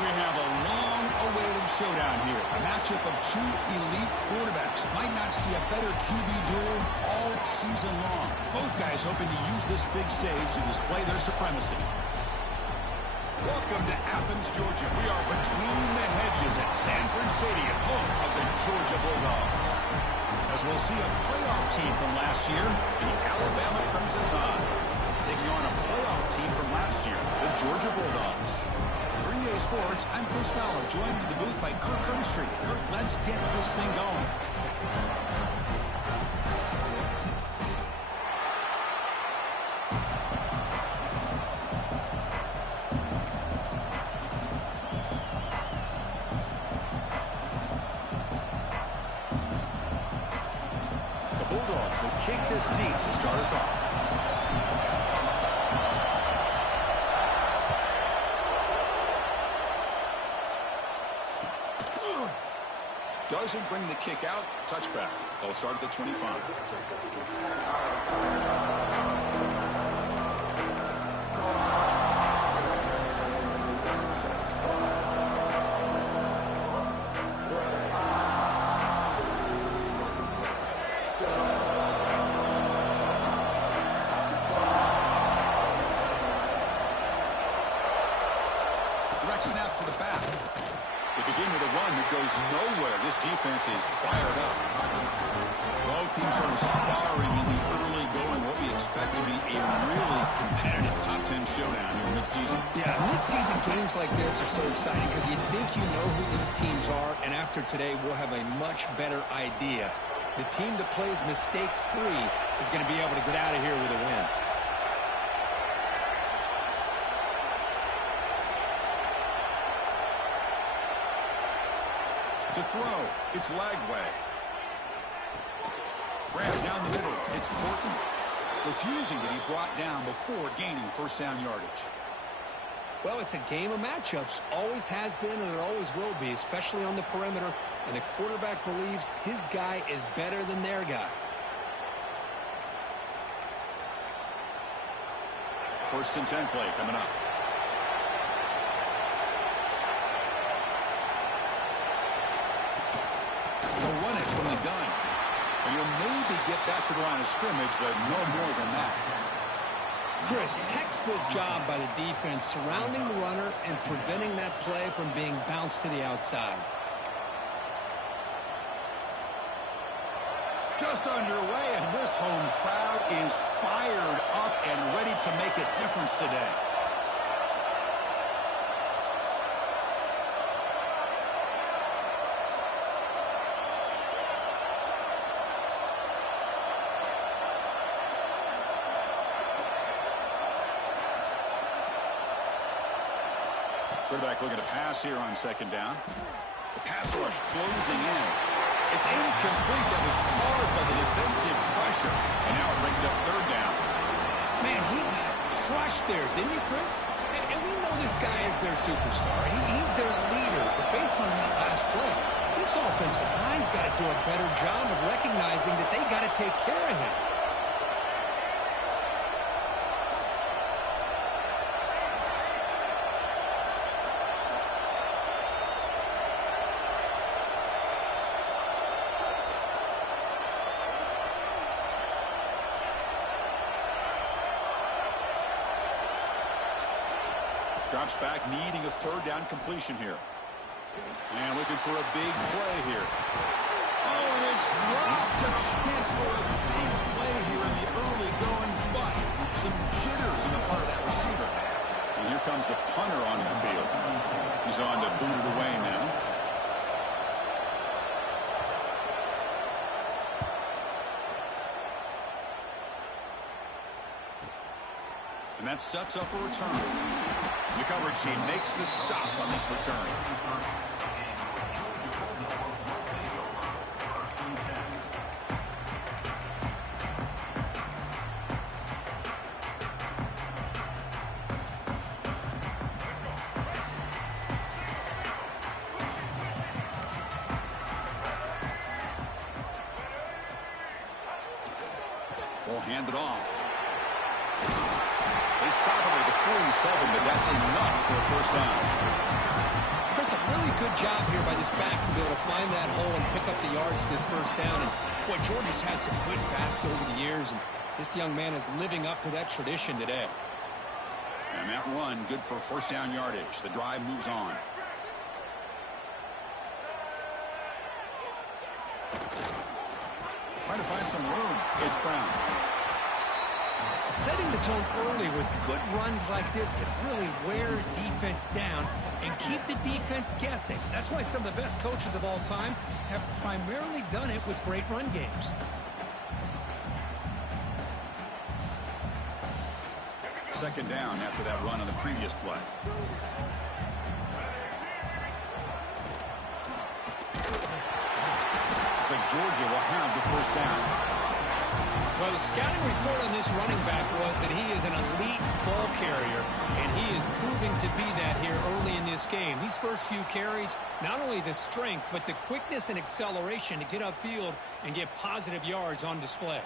We have a long-awaited showdown here. A matchup of two elite quarterbacks. Might not see a better QB duel all season long. Both guys hoping to use this big stage to display their supremacy. Welcome to Athens, Georgia. We are between the hedges at Sanford Stadium, home of the Georgia Bulldogs. As we'll see a playoff team from last year, the Alabama Crimson Tide, taking on a playoff team from last year, the Georgia Bulldogs. For UGA Sports, I'm Chris Fowler, joined in the booth by Kirk Hermstreet. Kirk, let's get this thing going. The Bulldogs will kick this deep to start us off. Doesn't bring the kick out. Touchback. They'll start at the 25. Direct snap to the back. They begin with a run that goes nowhere. This defense is fired up. Both teams sort of sparring in the early going, what we expect to be a really competitive top 10 showdown here mid-season. Yeah, mid-season games like this are so exciting because you think you know who these teams are, and after today we'll have a much better idea. The team that plays mistake-free is going to be able to get out of here with a win. To throw, it's Lagway. Grab down the middle, it's Porton. Refusing to be brought down before gaining first down yardage. Well, it's a game of matchups. Always has been and it always will be, especially on the perimeter. And the quarterback believes his guy is better than their guy. First and 10 play coming up. He'll run it from the gun. And he'll maybe get back to the line of scrimmage, but no more than that. Chris, textbook job by the defense surrounding the runner and preventing that play from being bounced to the outside. Just underway, and this home crowd is fired up and ready to make a difference today. Quarterback looking to pass here on second down. The pass rush closing in. It's incomplete. That was caused by the defensive pressure. And now it brings up third down. Man, he got crushed there, didn't you, Chris? And we know this guy is their superstar. He's their leader. But based on that last play, this offensive line's got to do a better job of recognizing that they got to take care of him. Drops back, needing a third down completion here. And looking for a big play here. Oh, and it's dropped. A chance for a big play here in the early going, but some jitters on the part of that receiver. And here comes the punter onto the field. He's on to boot it away now. And that sets up a return. The coverage team makes the stop on this return. We'll hand it off. They stop him at the 47, but that's enough for a first down. Just a really good job here by this back to be able to find that hole and pick up the yards for this first down. And boy, Georgia's had some good backs over the years, and this young man is living up to that tradition today. And that run, good for first down yardage. The drive moves on. Trying to find some room. It's Brown. Setting the tone early with good runs like this can really wear defense down and keep the defense guessing. That's why some of the best coaches of all time have primarily done it with great run games. Second down after that run on the previous play. Looks like Georgia will have the first down. Well, the scouting report on this running back was that he is an elite ball carrier, and he is proving to be that here early in this game. These first few carries, not only the strength, but the quickness and acceleration to get upfield and get positive yards on display.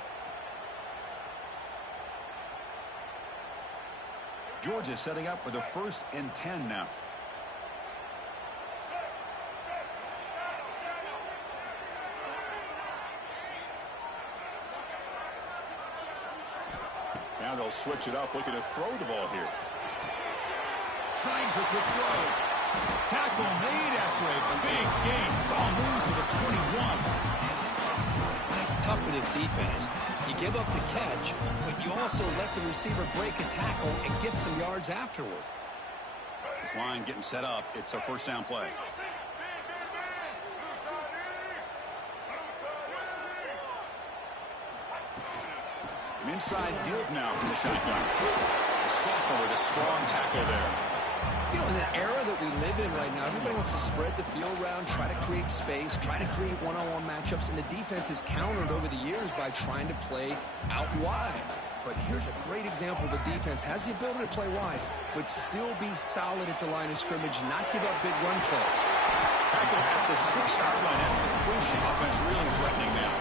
Georgia setting up for the 1st and 10 now. Now they'll switch it up, looking to throw the ball here. Tries the quick throw. Tackle made after a big gain. Ball moves to the 21. That's tough for this defense. You give up the catch, but you also let the receiver break a tackle and get some yards afterward. This line getting set up. It's a first down play. An inside deal now from the shotgun. The sophomore with a strong tackle there. You know, in the era that we live in right now, everybody wants to spread the field around, try to create space, try to create one-on-one matchups, and the defense is countered over the years by trying to play out wide. But here's a great example. The defense has the ability to play wide, but still be solid at the line of scrimmage, not give up big run plays. Tackle at the 6-yard line after the completion. Offense really threatening now.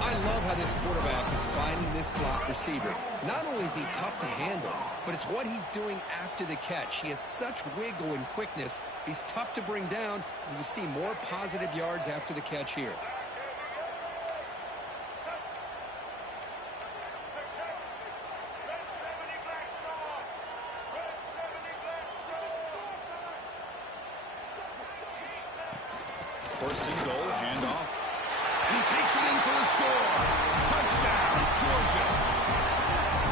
I love how this quarterback is finding this slot receiver. Not only is he tough to handle, but it's what he's doing after the catch. He has such wiggle and quickness. He's tough to bring down, and you see more positive yards after the catch here. First and goal, handoff. And he takes it in for the score. Touchdown, Georgia.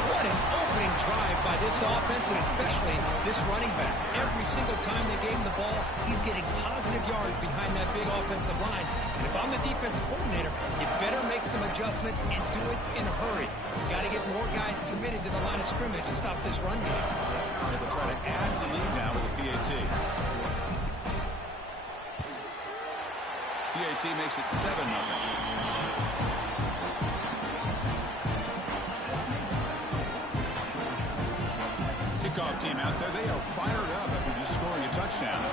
What an opening drive by this offense, and especially this running back. Every single time they gave him the ball, he's getting positive yards behind that big offensive line. And if I'm the defensive coordinator, you better make some adjustments and do it in a hurry. You got to get more guys committed to the line of scrimmage to stop this run game. They'll try to add to the lead now with the PAT. PAT makes it 7-0. Kickoff team out there. They are fired up after just scoring a touchdown.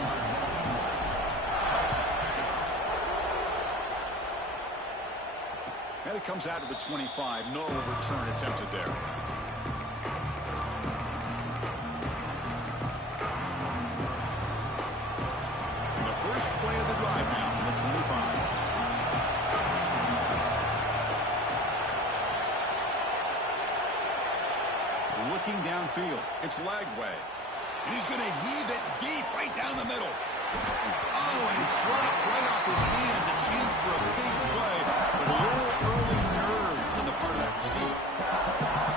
And it comes out to the 25. No return attempted there. First play of the drive now from the 25. Looking downfield. It's Lagway. And he's going to heave it deep right down the middle. Oh, and it's dropped right off his hands. A chance for a big play. But a little early nerves on the part of that receiver.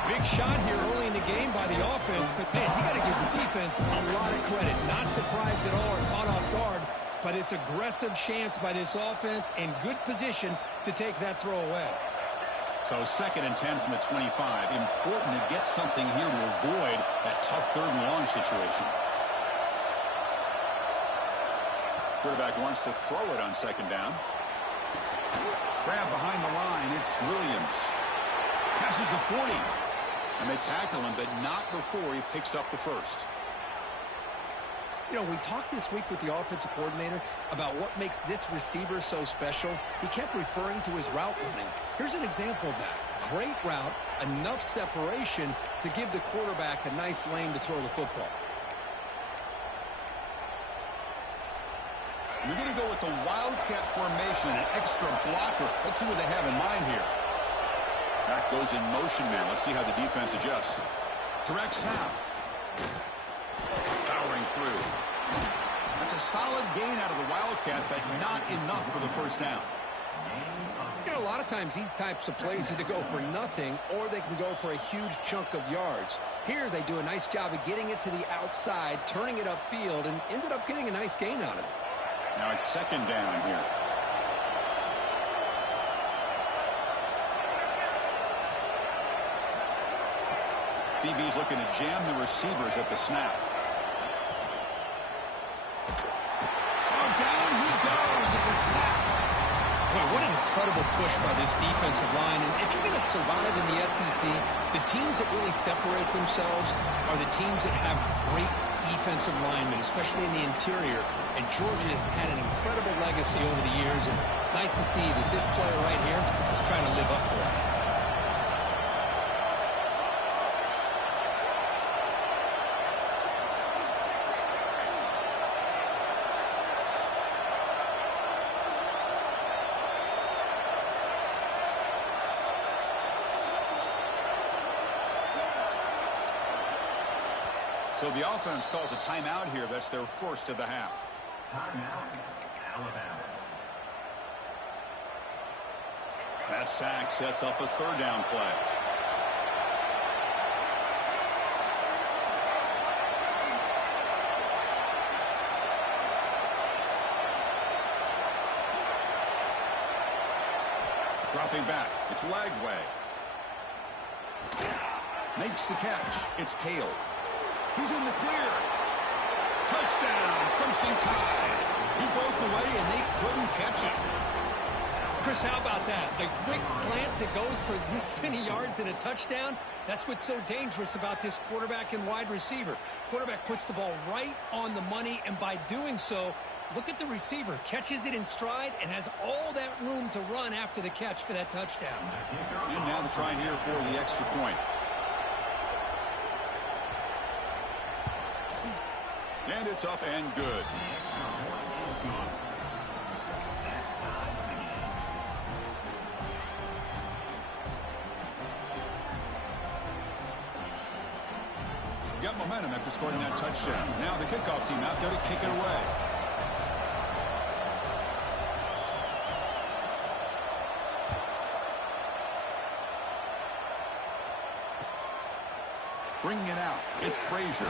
Big shot here early in the game by the offense. But, man, you got to give the defense a lot of credit. Not surprised at all or caught off guard. But it's aggressive chance by this offense and good position to take that throw away. So 2nd and 10 from the 25. Important to get something here to avoid that tough 3rd and long situation. Quarterback wants to throw it on 2nd down. Grab behind the line. It's Williams. Passes the 40. And they tackle him, but not before he picks up the first. You know, we talked this week with the offensive coordinator about what makes this receiver so special. He kept referring to his route running. Here's an example of that. Great route, enough separation to give the quarterback a nice lane to throw the football. We're going to go with the Wildcat formation, an extra blocker. Let's see what they have in mind here. Back goes in motion man. Let's see how the defense adjusts. Direct snap. Powering through. That's a solid gain out of the Wildcat, but not enough for the first down. You know, a lot of times these types of plays either go for nothing or they can go for a huge chunk of yards. Here they do a nice job of getting it to the outside, turning it upfield, and ended up getting a nice gain out of it. Now it's second down here. DB's looking to jam the receivers at the snap. Oh, down he goes. It's a sack. Boy, what an incredible push by this defensive line. And if you're going to survive in the SEC, the teams that really separate themselves are the teams that have great defensive linemen, especially in the interior. And Georgia has had an incredible legacy over the years, and it's nice to see that this player right here is trying to live up to that. So the offense calls a timeout here. That's their first of the half. Timeout, Alabama. That sack sets up a third down play. Dropping back. It's Lagway. Makes the catch. It's Hale. He's in the clear. Touchdown, Crimson Tide. He broke away and they couldn't catch him. Chris, how about that? A quick slant that goes for this many yards and a touchdown. That's what's so dangerous about this quarterback and wide receiver. Quarterback puts the ball right on the money, and by doing so, look at the receiver. Catches it in stride and has all that room to run after the catch for that touchdown. And now the try here for the extra point. And it's up and good. Got momentum after scoring that touchdown. Now the kickoff team out there to kick it away. Bringing it out. It's Frazier.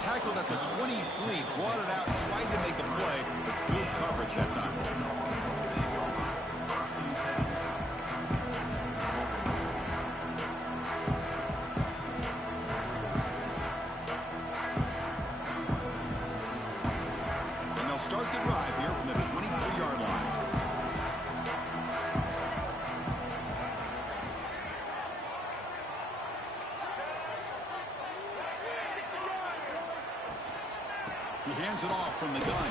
Tackled at the 23, blotted out, tried to make a play, but good coverage that time. And they'll start the drive here from the 23-yard line. He hands it off from the gun.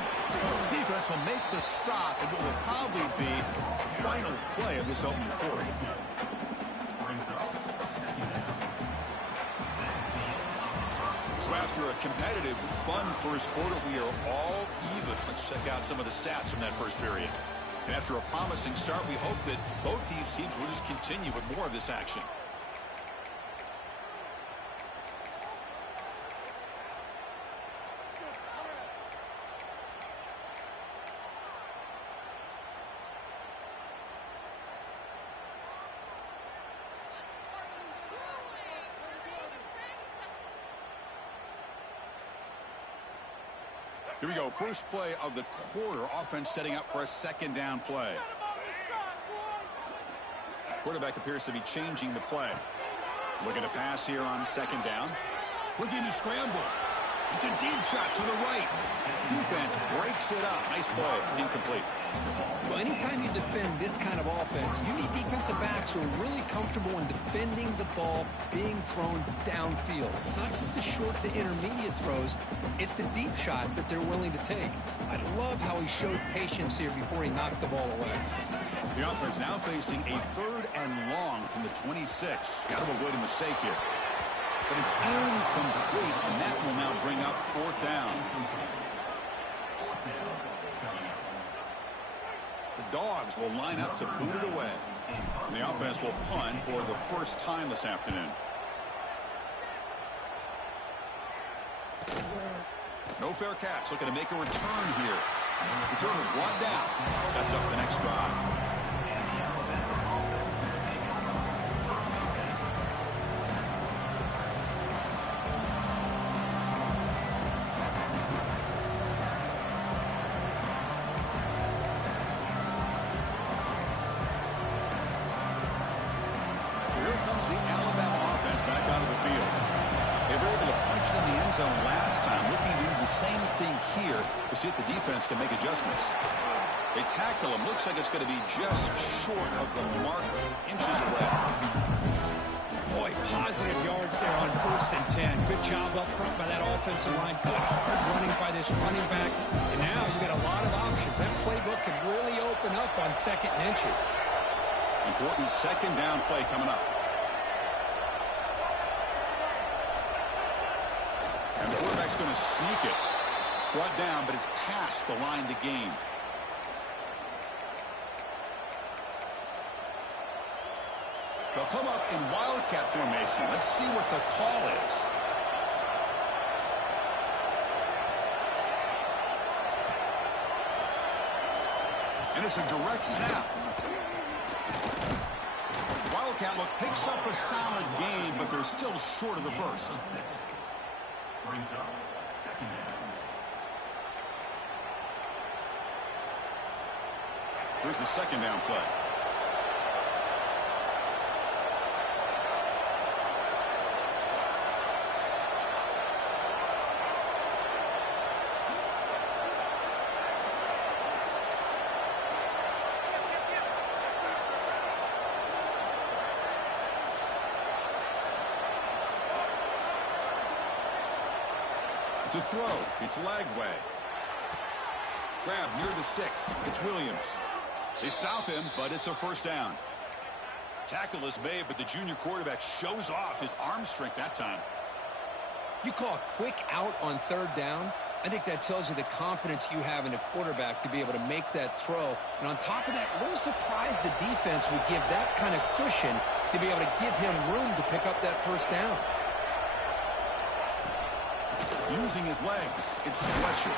Defense will make the stop and what will probably be the final play of this opening quarter. So after a competitive, fun first quarter, we are all even. Let's check out some of the stats from that first period. And after a promising start, we hope that both these teams will just continue with more of this action. Here we go. First play of the quarter. Offense setting up for a second down play. Quarterback appears to be changing the play. Looking to pass here on second down. Looking to scramble. It's a deep shot to the right. Defense breaks it up. Nice play. Incomplete. Well, anytime you defend this kind of offense, you need defensive backs who are really comfortable in defending the ball being thrown downfield. It's not just the short to intermediate throws. It's the deep shots that they're willing to take. I love how he showed patience here before he knocked the ball away. The offense now facing a third and long from the 26. Got to avoid a mistake here. But it's incomplete, and that will now bring up fourth down. Bulldogs will line up to boot it away. And the offense will punt for the first time this afternoon. No fair catch. Looking to make a return here. Returner brought down. Sets up the next drive. Last time, looking to do the same thing here to see if the defense can make adjustments. They tackle him. Looks like it's going to be just short of the mark, inches away. Boy, positive yards there on 1st and 10. Good job up front by that offensive line. Good hard running by this running back. And now you got a lot of options. That playbook can really open up on 2nd and inches. Important 2nd down play coming up. And the quarterback's going to sneak it. Brought down, but it's past the line to gain. They'll come up in Wildcat formation. Let's see what the call is. And it's a direct snap. Wildcat look picks up a solid gain, but they're still short of the first. Here's the 2nd down play. To throw, it's Lagway. Grab near the sticks. It's Williams. They stop him, but it's a 1st down. Tackle is made, but the junior quarterback shows off his arm strength that time. You call a quick out on 3rd down. I think that tells you the confidence you have in a quarterback to be able to make that throw. And on top of that, a little surprised the defense would give that kind of cushion to be able to give him room to pick up that 1st down. Using his legs, it's Fletcher.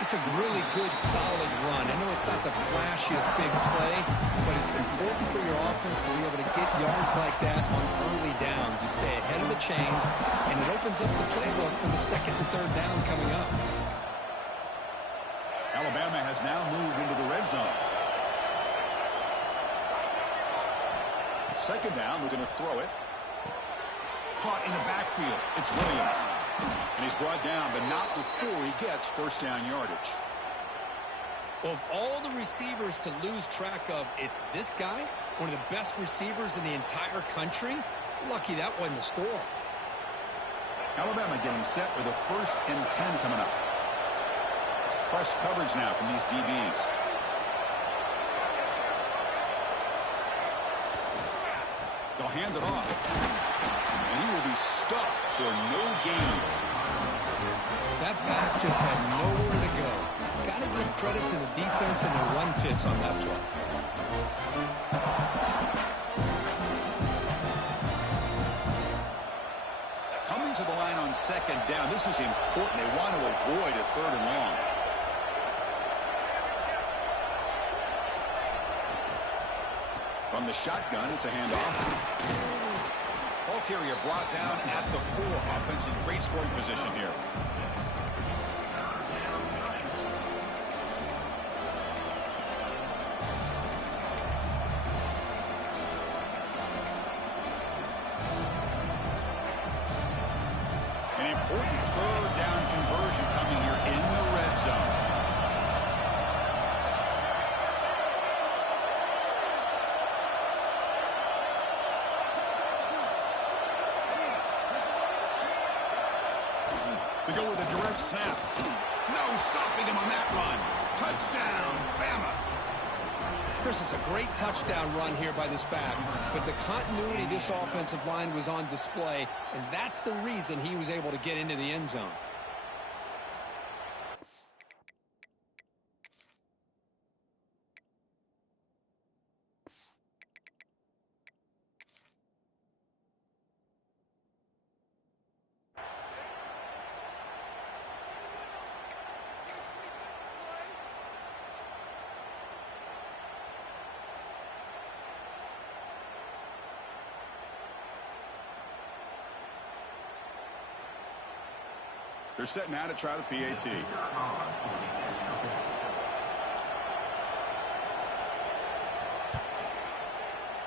It's a really good, solid run. I know it's not the flashiest big play, but it's important for your offense to be able to get yards like that on early downs. You stay ahead of the chains, and it opens up the playbook for the 2nd and 3rd down coming up. Alabama has now moved into the red zone. 2nd down, we're going to throw it. Caught in the backfield. It's Williams. And he's brought down, but not before he gets 1st down yardage. Well, of all the receivers to lose track of, it's this guy, one of the best receivers in the entire country. Lucky that wasn't the score. Alabama getting set with a 1st and 10 coming up. It's press coverage now from these DBs. They'll hand it off. And he will be stuffed for no gain. That back just had nowhere to go. Got to give credit to the defense and the run fits on that play. Coming to the line on 2nd down. This is important. They want to avoid a 3rd and long. From the shotgun, it's a handoff. Ball carrier brought down at the 4. Offense in great scoring position here. An important 3rd down conversion coming here in the red zone. To go with a direct snap. No stopping him on that run. Touchdown, Bama. Chris, it's a great touchdown run here by this back, but the continuity of this offensive line was on display, and that's the reason he was able to get into the end zone. They're set now to try the PAT.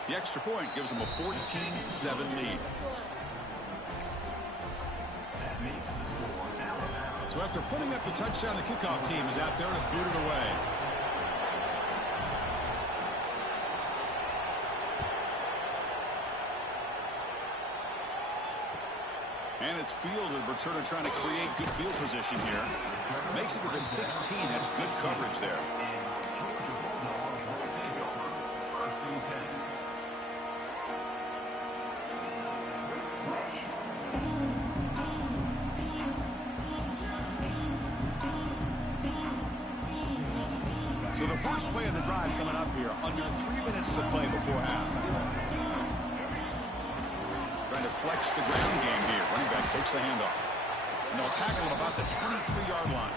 The extra point gives them a 14-7 lead. So after putting up the touchdown, the kickoff team is out there to boot it away. And it's fielded. Returner trying to create good field position here. Makes it to the 16. That's good coverage there. So the first play of the drive coming up here. Under 3 minutes to play before half. Trying to flex the ground game here. Running back takes the handoff. And they'll tackle him about the 23-yard line.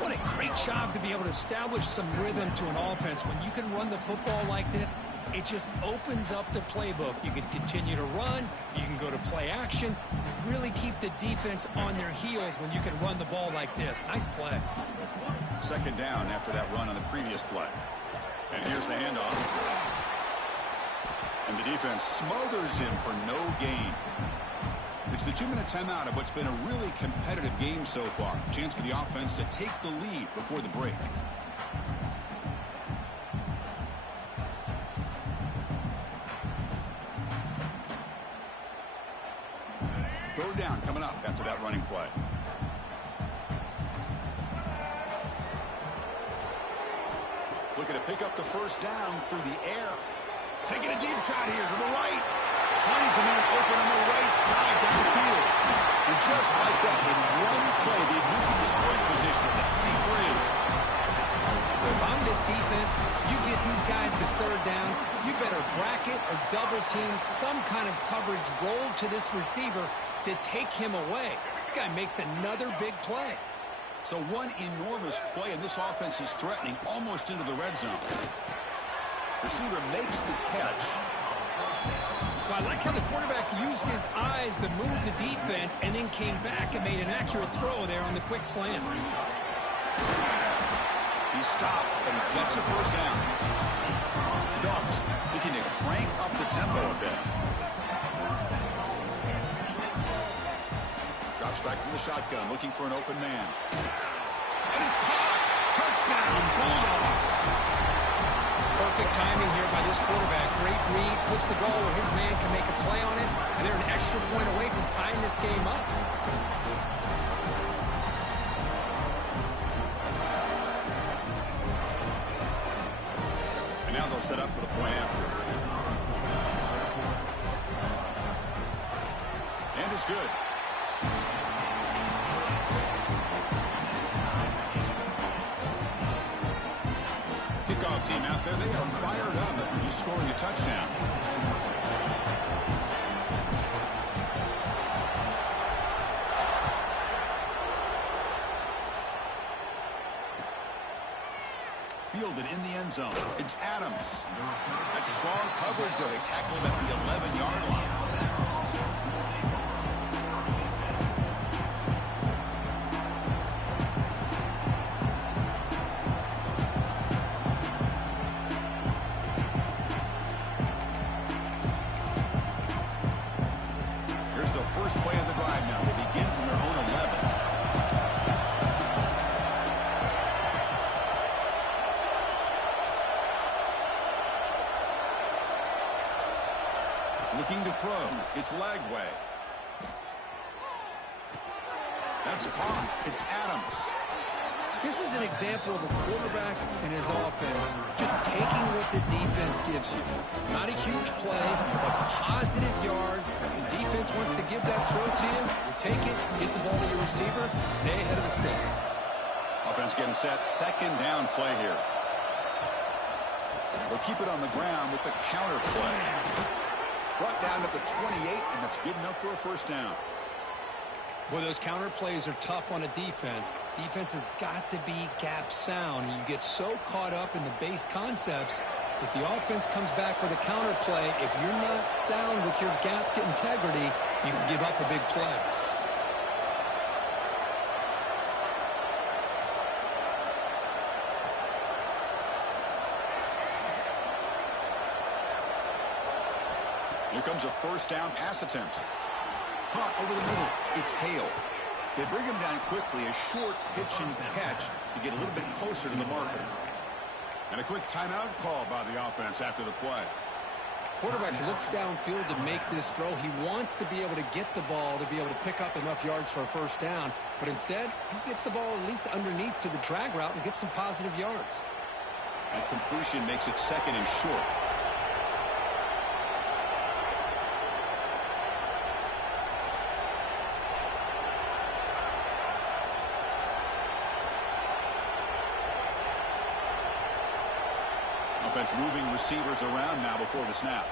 What a great job to be able to establish some rhythm to an offense. When you can run the football like this, it just opens up the playbook. You can continue to run. You can go to play action. You really keep the defense on their heels when you can run the ball like this. Nice play. Second down after that run on the previous play. And here's the handoff. And the defense smothers him for no gain. It's the 2-minute timeout of what's been a really competitive game so far. Chance for the offense to take the lead before the break. Third down coming up after that running play. Looking to pick up the first down through the air. Taking a deep shot here to the right. Finds a man open on the right side downfield. And just like that, in one play, they've moved into scoring position at the 23. If I'm this defense, you get these guys to third down, you better bracket or double team some kind of coverage rolled to this receiver to take him away. This guy makes another big play. So one enormous play, and this offense is threatening almost into the red zone. Receiver makes the catch. Well, I like how the quarterback used his eyes to move the defense and then came back and made an accurate throw there on the quick slant. He stopped and gets a first down. Dogs looking to crank up the tempo a bit. Drops back from the shotgun, looking for an open man. And it's caught. Touchdown, Bulldogs. Perfect timing here by this quarterback. Great read, puts the ball where his man can make a play on it, and they're an extra point away from tying this game up. And now they'll set up for the point after. And it's good. Kickoff team out there, they are fired up after just scoring a touchdown. Fielded in the end zone. It's Adams. That's strong coverage there. They tackle him at the 11-yard line. Play of the drive now. They begin from their own 11. Looking to throw. It's Lagway. That's caught. It's Adams. This is an example of a quarterback and his offense just taking what the defense gives you. Not a huge play, but positive yards. The defense wants to give that throw to you. You take it, get the ball to your receiver, stay ahead of the sticks. Offense getting set. Second down play here. They'll keep it on the ground with the counter play. Brought down at the 28, and that's good enough for a first down. Well, those counter plays are tough on a defense. Defense has got to be gap sound. You get so caught up in the base concepts. If the offense comes back with a counter play, if you're not sound with your gap integrity, you can give up a big play. Here comes a first down pass attempt. Caught over the middle. It's Hale. They bring him down quickly, a short pitch and catch to get a little bit closer to the marker. And a quick timeout call by the offense after the play. Quarterback looks downfield to make this throw. He wants to be able to get the ball to be able to pick up enough yards for a first down. But instead, he gets the ball at least underneath to the drag route and gets some positive yards. That completion makes it second and short. Offense moving receivers around now before the snap.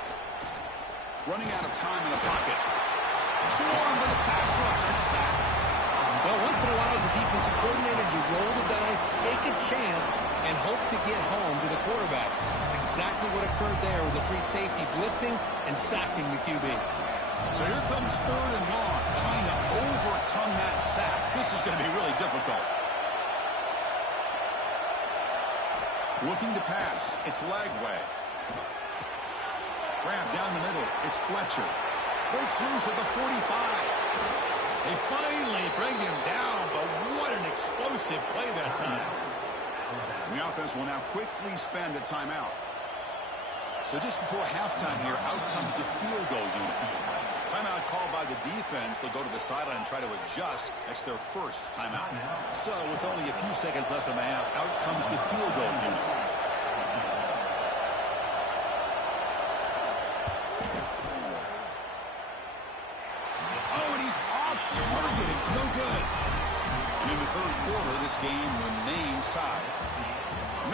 Running out of time in the pocket. Swarm with a pass rush. A sack. Well, once in a while, as a defensive coordinator, you roll the dice, take a chance, and hope to get home to the quarterback. That's exactly what occurred there with the free safety blitzing and sacking the QB. So here comes third and long, trying to overcome that sack. This is going to be really difficult. Looking to pass. It's Lagway. Grab down the middle. It's Fletcher. Breaks loose at the 45. They finally bring him down, but what an explosive play that time. The offense will now quickly spend a timeout. So just before halftime here, out comes the field goal unit. Timeout called by the defense. They'll go to the sideline and try to adjust. That's their first timeout. So with only a few seconds left in the half, out comes the field goal unit. Oh, and he's off target. It's no good. And in the third quarter, this game remains tied.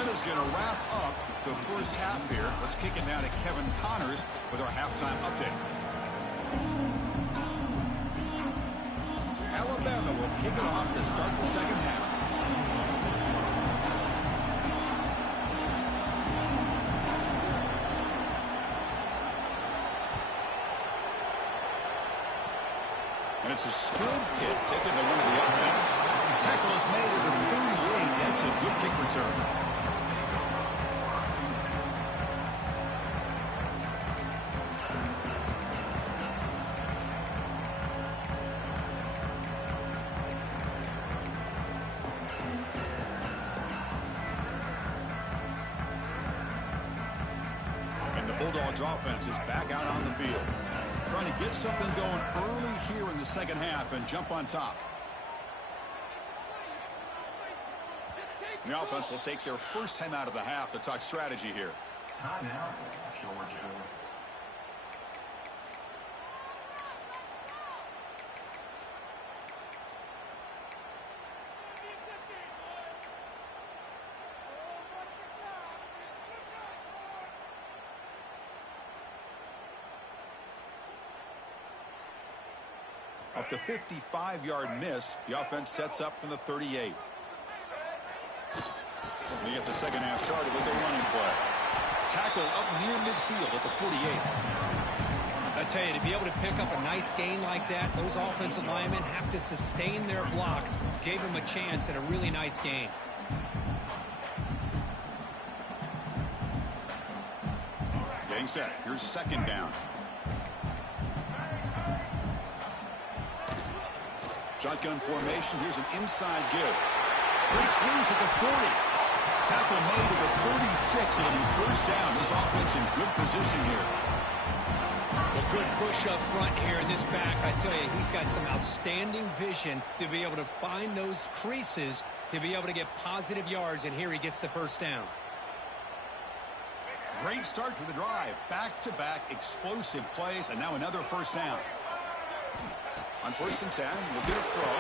Minutes going to wrap up the first half here. Let's kick it now to Kevin Connors with our halftime update. Alabama will kick it off to start the second half. And it's a squib kick taken to one of the outback. Tackle is made at the 38. That's a good kick return. Bulldogs offense is back out on the field. Trying to get something going early here in the second half and jump on top. The offense will take their first time out of the half to talk strategy here. Timeout, Georgia. Off the 55-yard miss, the offense sets up from the 38. We get the second half started with a running play. Tackle up near midfield at the 48. I tell you, to be able to pick up a nice gain like that, those offensive linemen have to sustain their blocks. Gave them a chance at a really nice gain. Getting set. Here's second down. Shotgun formation. Here's an inside give. Breaks loose at the 40. Tackle made at the 36. It'll be first down. This offense in good position here. A good push up front here in this back. I tell you, he's got some outstanding vision to be able to find those creases to be able to get positive yards, and here he gets the first down. Great start to the drive. Back-to-back explosive plays, and now another first down. On first and 10, we'll get a throw.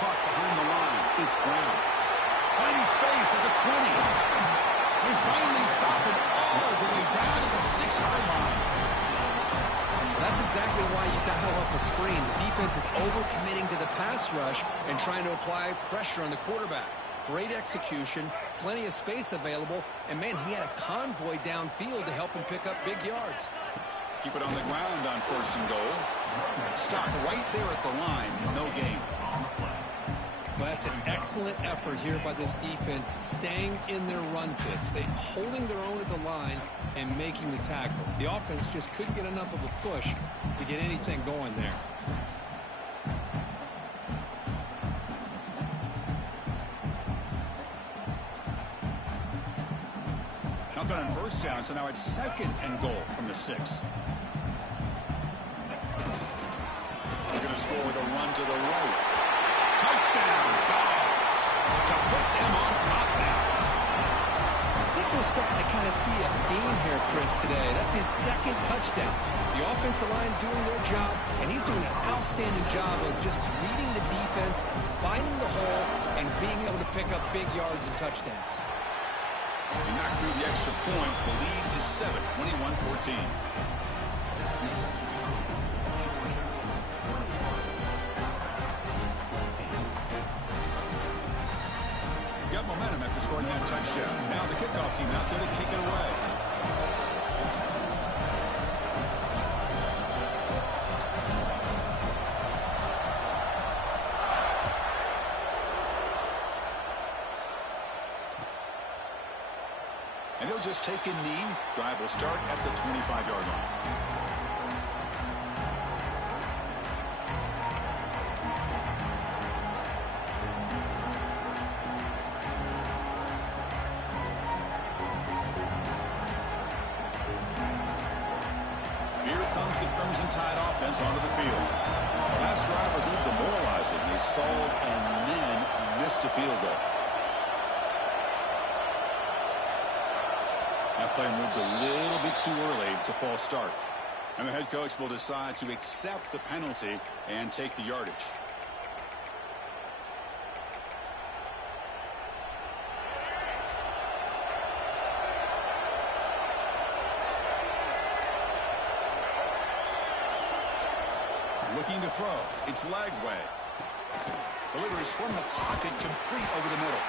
Caught behind the line. It's Brown. Finding space at the 20. They finally stop it all the way down to the 6-yard line. That's exactly why you dial up a screen. The defense is overcommitting to the pass rush and trying to apply pressure on the quarterback. Great execution, plenty of space available, and man, he had a convoy downfield to help him pick up big yards. Keep it on the ground on first and goal. Stop right there at the line. No gain. But That's an excellent effort here by this defense, staying in their run fits. They holding their own at the line and making the tackle. The offense just couldn't get enough of a push to get anything going there. Nothing on first down, so now it's 2nd and goal from the 6. They're going to score with a run to the right. Touchdown, Dogs, to put them on top now. I think we're starting to kind of see a theme here, Chris, today. That's his 2nd touchdown. The offensive line doing their job, and he's doing an outstanding job of just reading the defense, finding the hole, and being able to pick up big yards and touchdowns. He knocked through the extra point. The lead is 7, 21-14. Got momentum after scoring that touchdown. Now the kickoff team out there to kick it away. And he'll just take a knee. Drive will start at the 25-yard line. Here comes the Crimson Tide offense onto the field. Last drive was a little demoralizing. They stalled and then missed a field goal. That play moved a little bit too early. It's a false start. And the head coach will decide to accept the penalty and take the yardage. Looking to throw. It's Lagway. Delivers from the pocket, complete over the middle.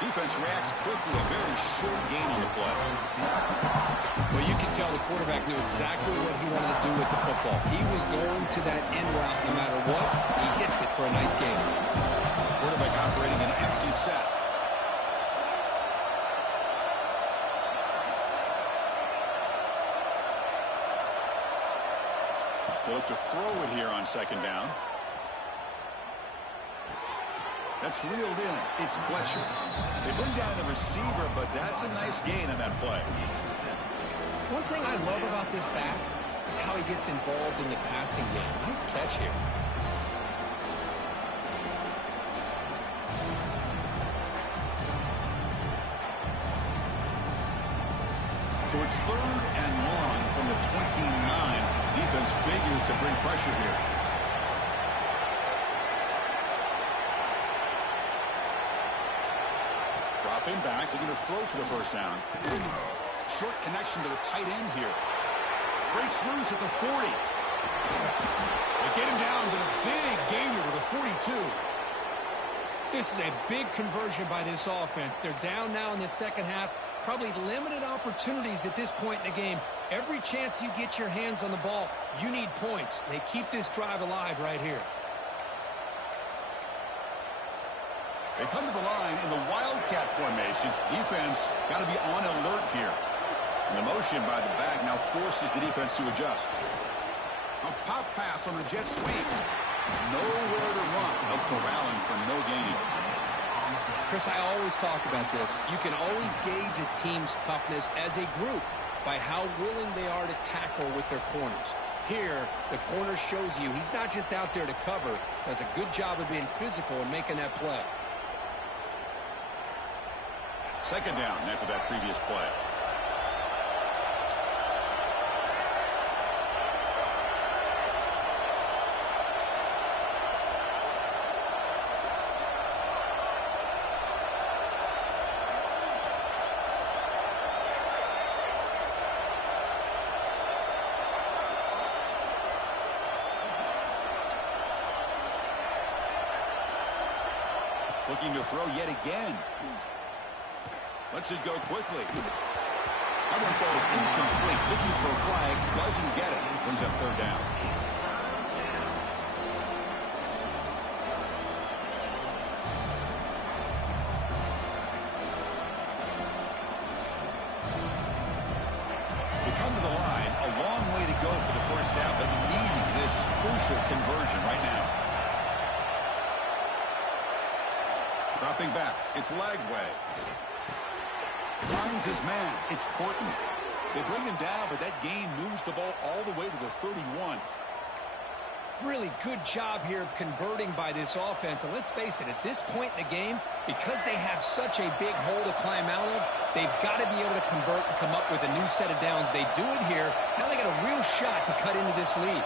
Defense reacts quickly, a very short gain on the play. Well, you can tell the quarterback knew exactly what he wanted to do with the football. He was going to that end route no matter what. He hits it for a nice gain. Quarterback operating an empty set. They look to throw it here on 2nd down. That's reeled in. It's Fletcher. They bring down the receiver, but that's a nice gain on that play. One thing I love about this back is how he gets involved in the passing game. Nice catch here. So it's 3rd and long from the 29. Defense figures to bring pressure here. Dropping back, looking to throw for the first down. Short connection to the tight end here. Breaks loose at the 40. They get him down to the big gainer to the 42. This is a big conversion by this offense. They're down now in the second half. Probably limited opportunities at this point in the game. Every chance you get your hands on the ball, you need points. They keep this drive alive right here. They come to the line in the Wildcat formation. Defense got to be on alert here. And the motion by the back now forces the defense to adjust. A pop pass on the jet sweep. Nowhere to run. No corralling for no gain. Chris, I always talk about this. You can always gauge a team's toughness as a group by how willing they are to tackle with their corners. Here, the corner shows you he's not just out there to cover. Does a good job of being physical and making that play. 2nd down after that previous play. Looking to throw yet again. Lets it go quickly. That one falls incomplete. Looking for a flag. Doesn't get it. Brings up 3rd down. crucial conversion right now. Dropping back. It's Lagway. Finds his man. It's Horton. They bring him down, but that gain moves the ball all the way to the 31. Really good job here of converting by this offense. And let's face it, at this point in the game, because they have such a big hole to climb out of, they've got to be able to convert and come up with a new set of downs. They do it here. Now they got a real shot to cut into this lead.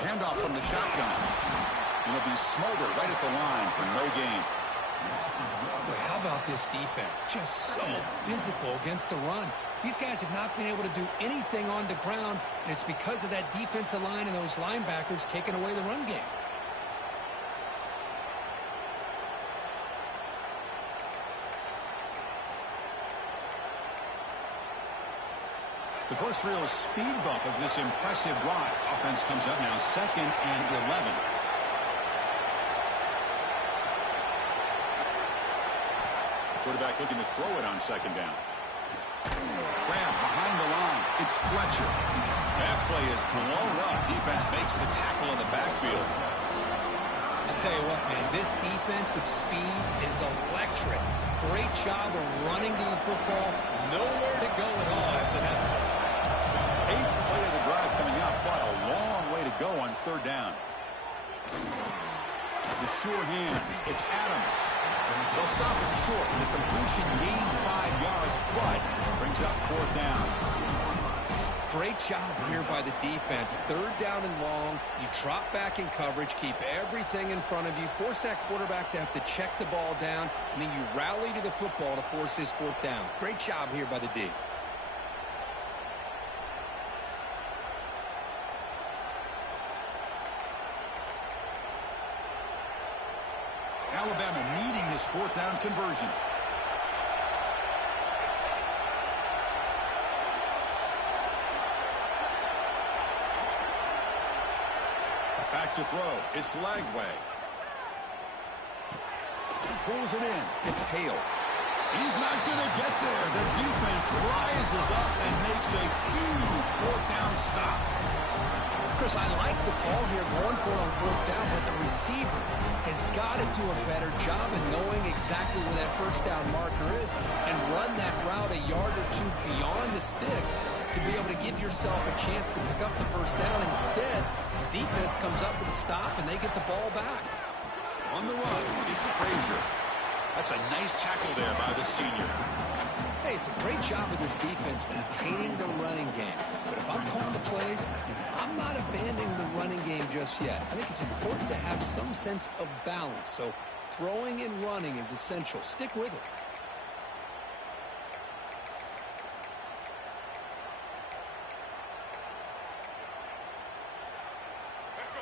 Handoff from the shotgun. And it'll be Smolder right at the line for no gain. Boy, how about this defense? Just so physical against the run. These guys have not been able to do anything on the ground, and it's because of that defensive line and those linebackers taking away the run game. The first real speed bump of this impressive drive. Offense comes up now, 2nd and 11. Quarterback looking to throw it on 2nd down. Grab behind the line. It's Fletcher. That play is blown up. Defense makes the tackle in the backfield. I'll tell you what, man, this defensive speed is electric. Great job of running to the football. Nowhere to go at all after that. 8th play of the drive coming up, but a long way to go on 3rd down. The sure hands. It's Adams. They'll stop it short. The completion gained 5 yards, but brings up 4th down. Great job here by the defense. 3rd down and long. You drop back in coverage, keep everything in front of you, force that quarterback to have to check the ball down, and then you rally to the football to force this 4th down. Great job here by the D. Alabama needing this 4th down conversion. Back to throw. It's Lagway. He pulls it in. It's Hale. He's not going to get there. The defense rises up and makes a huge 4th down stop. Chris, I like the call here going for it on 4th down, but the receiver has got to do a better job of knowing exactly where that 1st down marker is and run that route a yard or 2 beyond the sticks to be able to give yourself a chance to pick up the 1st down. Instead, the defense comes up with a stop and they get the ball back. On the run, it's Frazier. That's a nice tackle there by the senior. Hey, it's a great job of this defense containing the running game. But if I'm calling the plays, I'm not abandoning the running game just yet. I think it's important to have some sense of balance. So throwing and running is essential. Stick with it.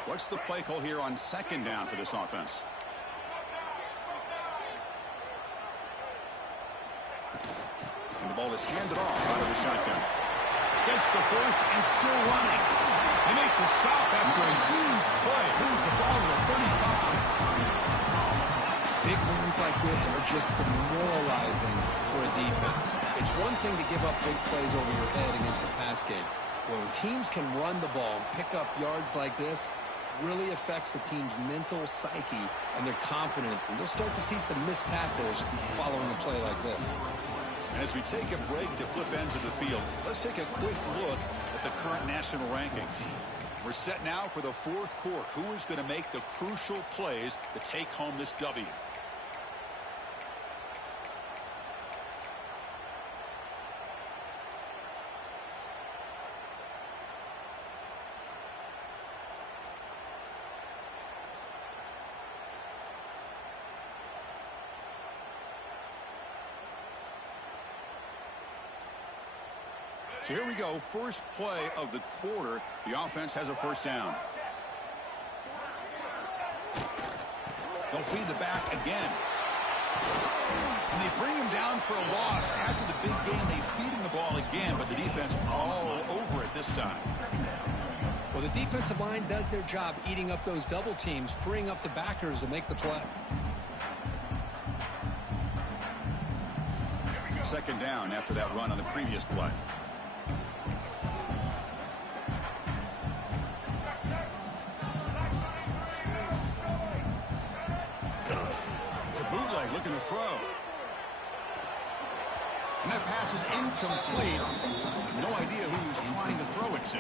What's the play call here on 2nd down for this offense? And the ball is handed off out of the shotgun. Gets the first and still running. They make the stop after a huge play. Moves the ball to the 35. Big runs like this are just demoralizing for a defense. It's one thing to give up big plays over your head against the pass game. When teams can run the ball and pick up yards like this, really affects the team's mental psyche and their confidence. And you'll start to see some missed tackles following a play like this. And as we take a break to flip ends of the field, let's take a quick look at the current national rankings. We're set now for the 4th quarter. Who is going to make the crucial plays to take home this W? So here we go, first play of the quarter. The offense has a 1st down. They'll feed the back again. And they bring him down for a loss. After the big game, they feed him the ball again, but the defense all over it this time. Well, the defensive line does their job eating up those double teams, freeing up the backers to make the play. 2nd down after that run on the previous play. It's a bootleg looking to throw. And that pass is incomplete. No idea who he was trying to throw it to.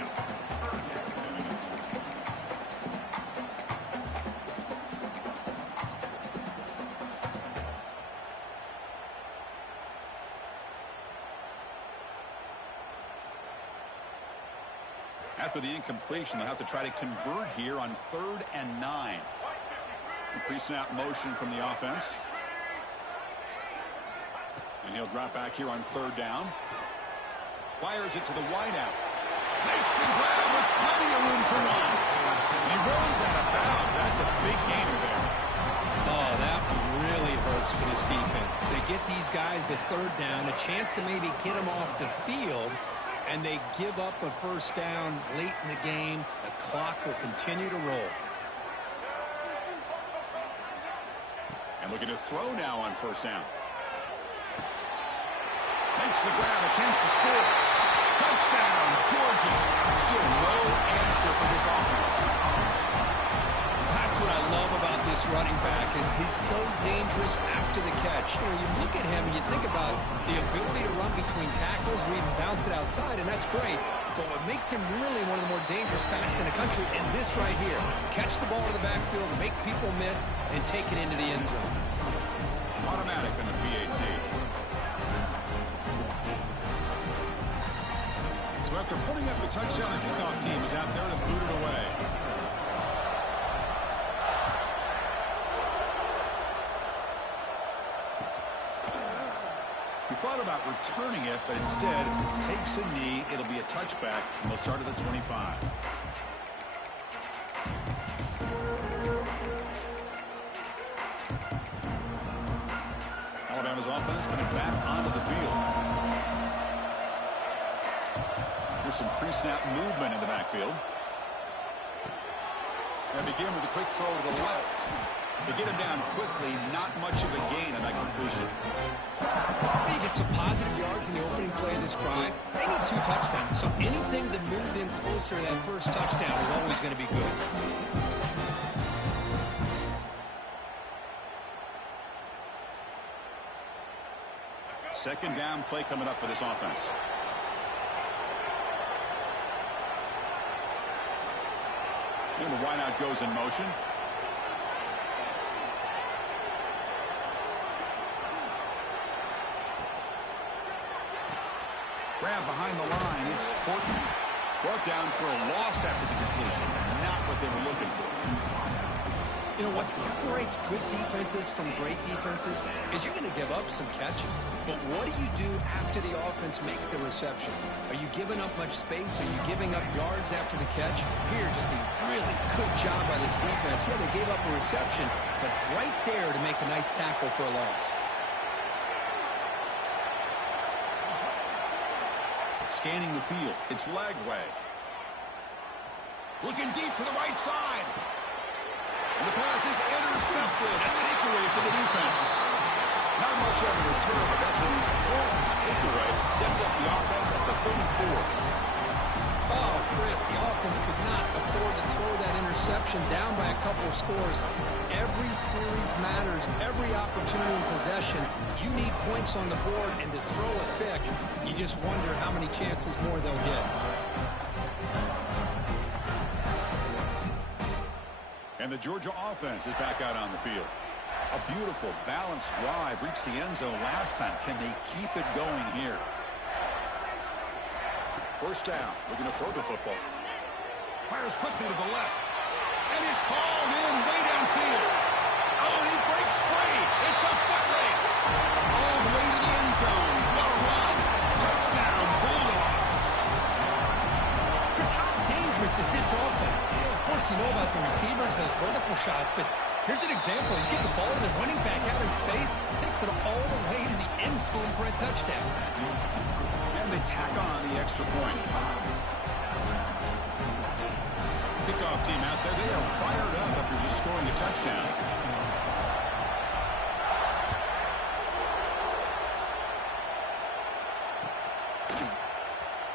After the incompletion, they'll have to try to convert here on 3rd and 9. Pre-snap motion from the offense. And he'll drop back here on 3rd down. Fires it to the wideout. Makes the grab with plenty of room to run. And he runs out of bounds. That's a big gainer there. Oh, that really hurts for this defense. They get these guys to 3rd down, a chance to maybe get them off the field, and they give up a 1st down late in the game. The clock will continue to roll. And looking to throw now on 1st down. Makes the grab, a chance to score. Touchdown, Georgia. Still no answer for this offense. That's what I love about this running back is he's so dangerous after the catch. You know, you look at him and you think about the ability to run between tackles or even bounce it outside, and that's great. But what makes him really one of the more dangerous backs in the country is this right here. Catch the ball to the backfield, make people miss, and take it into the end zone. Automatic on the PAT. So after putting up a touchdown, the kickoff team is out there to boot it away. He thought about returning it, but instead takes a knee. It'll be a touchback, and they'll start at the 25. Alabama's offense coming back onto the field. There's some pre-snap movement in the backfield. And begin with a quick throw to the left. They get him down quickly, not much of a gain on that completion. They get some positive yards in the opening play of this drive. They need 2 touchdowns, so anything to move them closer to that 1st touchdown is always going to be good. Second down play coming up for this offense. And the wideout goes in motion. Grab behind the line. It's Portland. Brought down for a loss after the completion. Not what they were looking for. You know, what separates good defenses from great defenses is you're going to give up some catches. But what do you do after the offense makes the reception? Are you giving up much space? Are you giving up yards after the catch? Here, just a really good job by this defense. Yeah, they gave up a reception, but right there to make a nice tackle for a loss. Scanning the field. It's Lagway. Looking deep to the right side. And the pass is intercepted. A takeaway for the defense. Not much on the return, but that's an important takeaway. Sets up the offense at the 34. Oh, Chris, the offense could not afford to throw that interception down by a couple of scores. Every series matters. Every opportunity in possession. You need points on the board, and to throw a pick, you just wonder how many chances more they'll get. And the Georgia offense is back out on the field. A beautiful, balanced drive reached the end zone last time. Can they keep it going here? 1st down. Looking to throw the football. Fires quickly to the left. And it's hauled in way downfield. Oh, and he breaks free. It's a foot race. All the way to the end zone. What a run. Touchdown, Bulldogs. Chris, how dangerous is this offense? You know, of course, you know about the receivers, those vertical shots, but here's an example. You get the ball to the running back out in space, takes it all the way to the end zone for a touchdown. And they tack on the extra point. Kickoff team out there. They are fired up after just scoring a touchdown.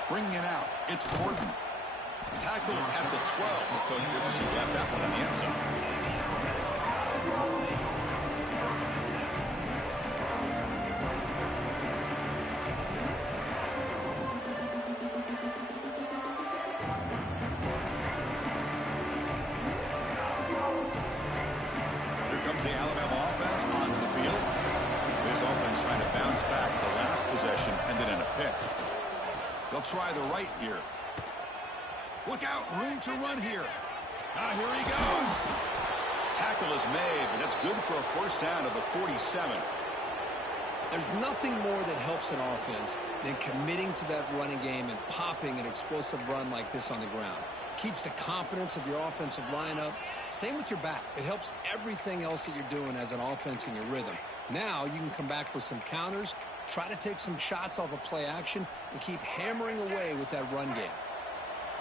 Bringing it out. It's Portland. Tackle at the 12. The coach wishes he got that one in the end zone. offense trying to bounce back. The last possession ended in a pick. They'll try the right here. Look out, room to run here. Here he goes. Tackle is made, but that's good for a first down of the 47. There's nothing more that helps an offense than committing to that running game and popping an explosive run like this on the ground. Keeps the confidence of your offensive lineup. Same with your back. It helps everything else that you're doing as an offense in your rhythm. Now you can come back with some counters, try to take some shots off of play action, and keep hammering away with that run game.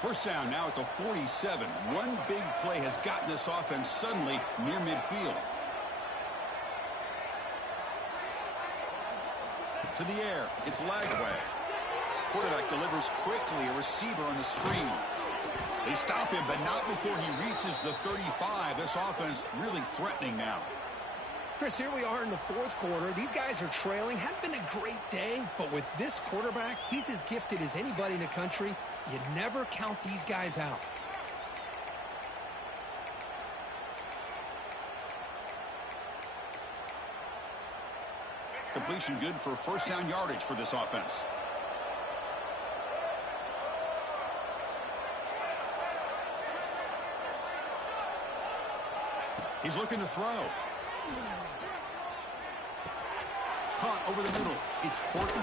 First down now at the 47. One big play has gotten this offense suddenly near midfield. To the air, it's Lagway. Quarterback delivers quickly, a receiver on the screen. They stop him, but not before he reaches the 35. This offense really threatening now. Chris, here we are in the fourth quarter. These guys are trailing. Hadn't been a great day, but with this quarterback, he's as gifted as anybody in the country. You never count these guys out. Completion good for first down yardage for this offense. He's looking to throw. Hunt over the middle. It's Horton.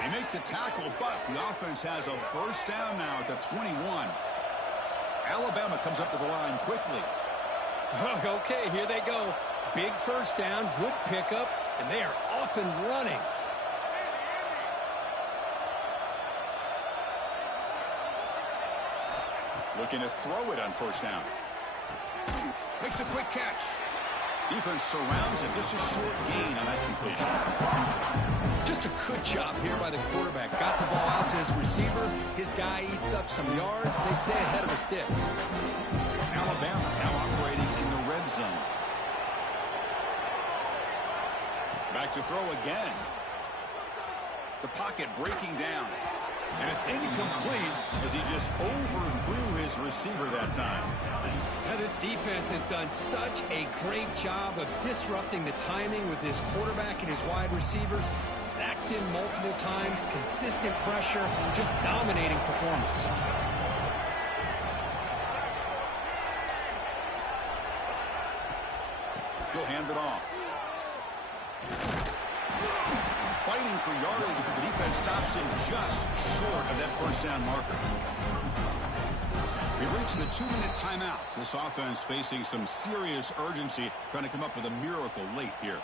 They make the tackle, but the offense has a first down now at the 21. Alabama comes up to the line quickly. Okay, here they go. Big first down, good pickup, and they are off and running. Looking to throw it on first down. Makes a quick catch. Defense surrounds him. Just a short gain on that completion. Just a good job here by the quarterback. Got the ball out to his receiver. His guy eats up some yards. They stay ahead of the sticks. Alabama now operating in the red zone. Back to throw again. The pocket breaking down. And it's incomplete as he just overthrew his receiver that time. Now this defense has done such a great job of disrupting the timing with his quarterback and his wide receivers. Sacked him multiple times, consistent pressure, just dominating performance. He'll hand it off. Fighting for yardage, but the defense stops him just short of that first down marker. We've reached the 2-minute timeout. This offense facing some serious urgency, trying to come up with a miracle late here.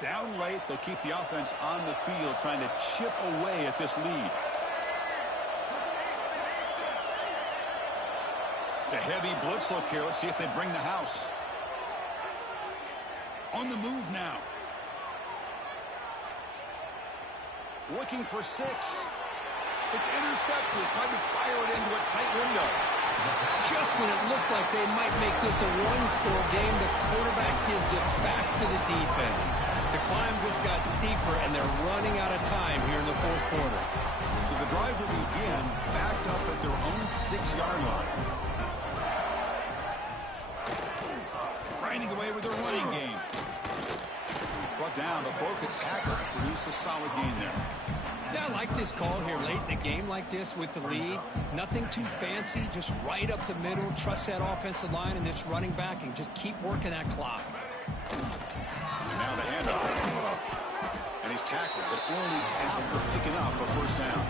Down late, they'll keep the offense on the field, trying to chip away at this lead. It's a heavy blitz look here. Let's see if they bring the house. On the move now. Looking for 6. It's intercepted. Trying to fire it into a tight window. Just when it looked like they might make this a one-score game, the quarterback gives it back to the defense. The climb just got steeper, and they're running out of time here in the fourth quarter. So the drive will begin backed up at their own 6-yard line. Grinding away with their running game. Brought down, but broke a tackle to produce a solid gain there. Yeah, I like this call here late in the game like this with the lead. Nothing too fancy, just right up the middle. Trust that offensive line and this running back and just keep working that clock. Now the handoff. And he's tackled, but only after picking up a first down.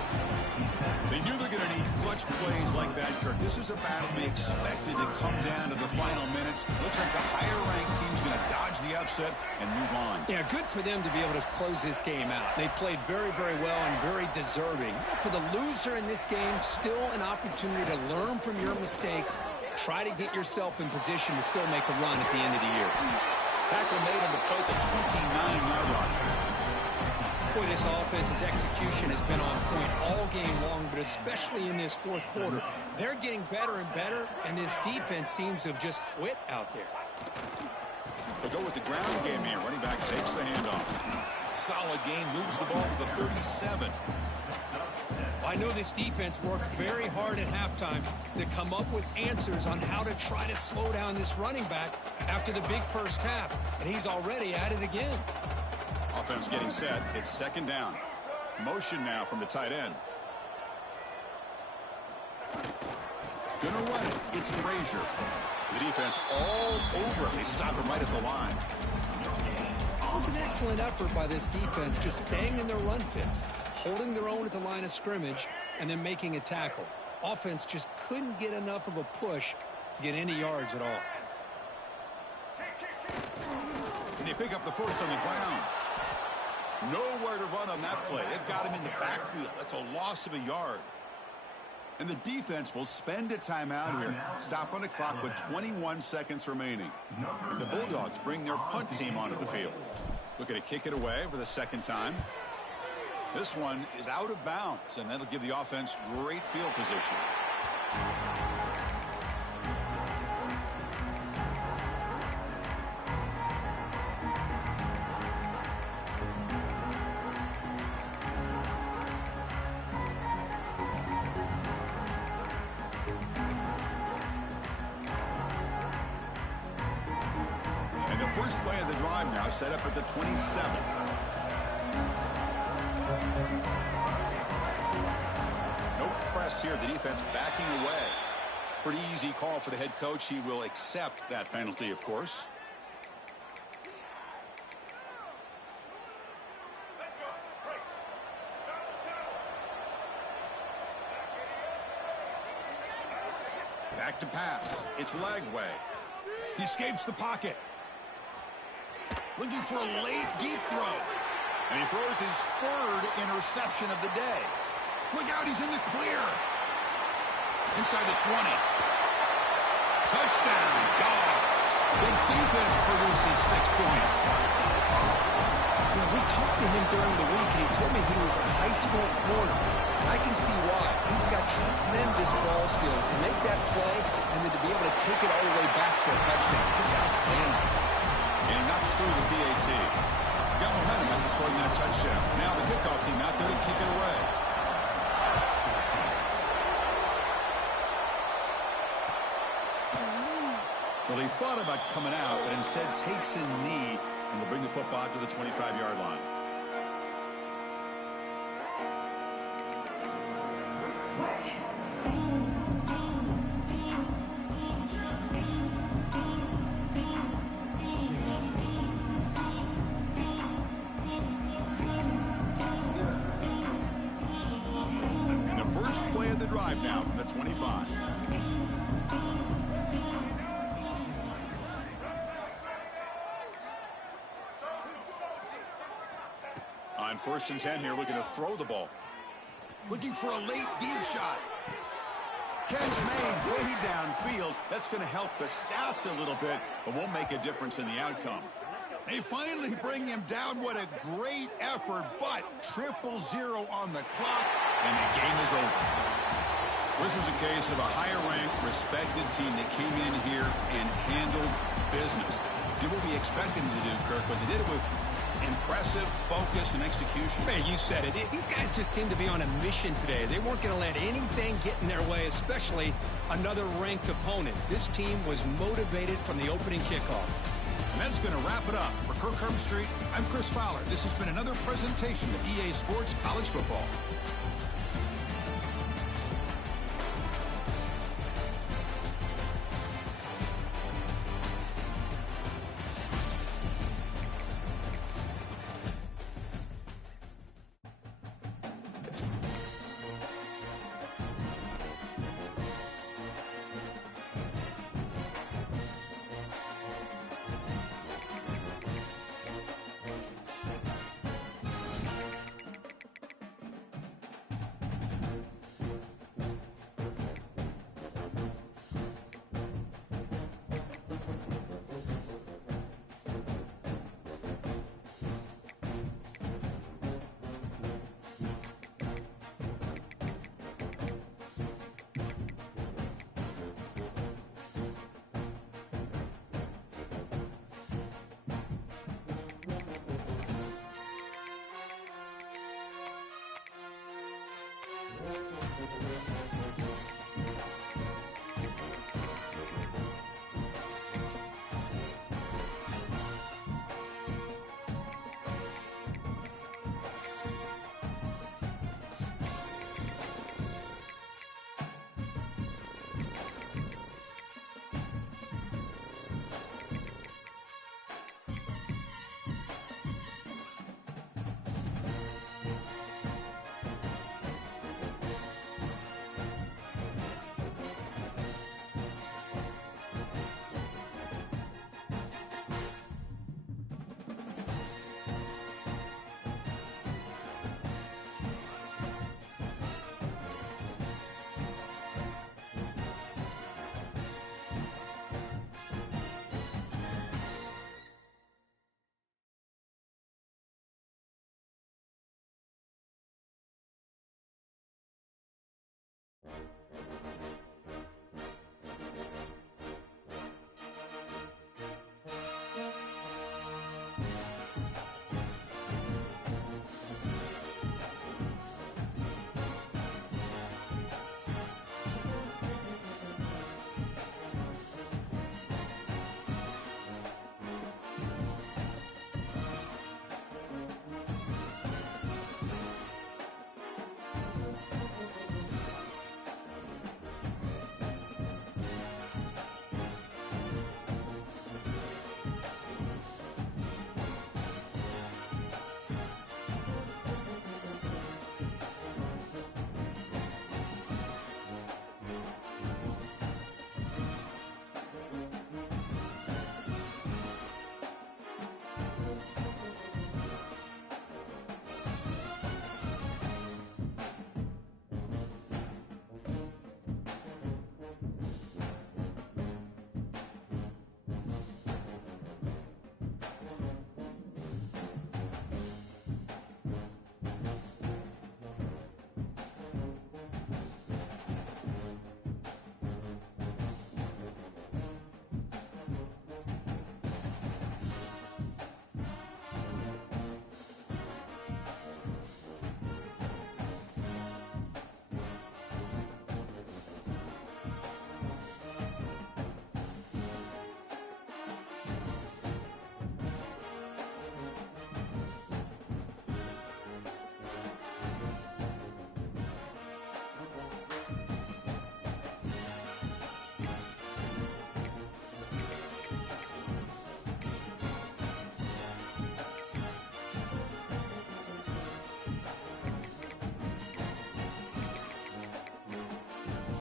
They knew they're going to need clutch plays like that, Kirk. This is a battle they expected to come down to the final minutes. Looks like the higher-ranked team's going to dodge the upset and move on. Yeah, good for them to be able to close this game out. They played very, very well and very deserving. For the loser in this game, still an opportunity to learn from your mistakes. Try to get yourself in position to still make a run at the end of the year. Tackle made on the play at the 29-yard line. Boy, this offense's execution has been on point all game long, but especially in this fourth quarter. They're getting better and better, and this defense seems to have just quit out there. They'll go with the ground game here. Running back takes the handoff. Solid gain, moves the ball to the 37. I know this defense worked very hard at halftime to come up with answers on how to try to slow down this running back after the big first half, and he's already at it again. Offense getting set. It's second down. Motion now from the tight end. Gonna run it. It's Frazier. The defense all over him. They stop him right at the line. It was an excellent effort by this defense, just staying in their run fits, holding their own at the line of scrimmage, and then making a tackle. Offense just couldn't get enough of a push to get any yards at all. And they pick up the first on the ground. Nowhere to run on that play. They've got him in the backfield. That's a loss of a yard. And the defense will spend a timeout here. Stop on the clock with 21 seconds remaining. And the Bulldogs bring their punt team onto the field. Looking to kick it away for the second time. This one is out of bounds, and that'll give the offense great field position. First play of the drive now set up at the 27. No press here. The defense backing away. Pretty easy call for the head coach. He will accept that penalty, of course. Back to pass. It's Lagway. He escapes the pocket. Looking for a late, deep throw. And he throws his third interception of the day. Look out, he's in the clear. Inside the 20. Touchdown, Dogs. The defense produces 6 points. Yeah, we talked to him during the week, and he told me he was a high school corner. And I can see why. He's got tremendous ball skills to make that play and then to be able to take it all the way back for a touchdown. Just outstanding. And he knocks through the PAT. Got momentum after scoring that touchdown. Now the kickoff team out there to kick it away. Well, he thought about coming out, but instead takes a knee and will bring the football to the 25-yard line. Play of the drive now from the 25. On 1st and 10 here, looking to throw the ball. Looking for a late deep shot. Catch made way downfield. That's going to help the Staffs a little bit, but won't make a difference in the outcome. They finally bring him down. What a great effort, but 0-0 on the clock, and the game is over. This was a case of a higher-ranked, respected team that came in here and handled business. Did what we expected them to do, Kirk, but they did it with impressive focus and execution. Man, you said it. These guys just seem to be on a mission today. They weren't going to let anything get in their way, especially another ranked opponent. This team was motivated from the opening kickoff. And that's going to wrap it up. For Kirk Herbstreit, I'm Chris Fowler. This has been another presentation of EA Sports College Football.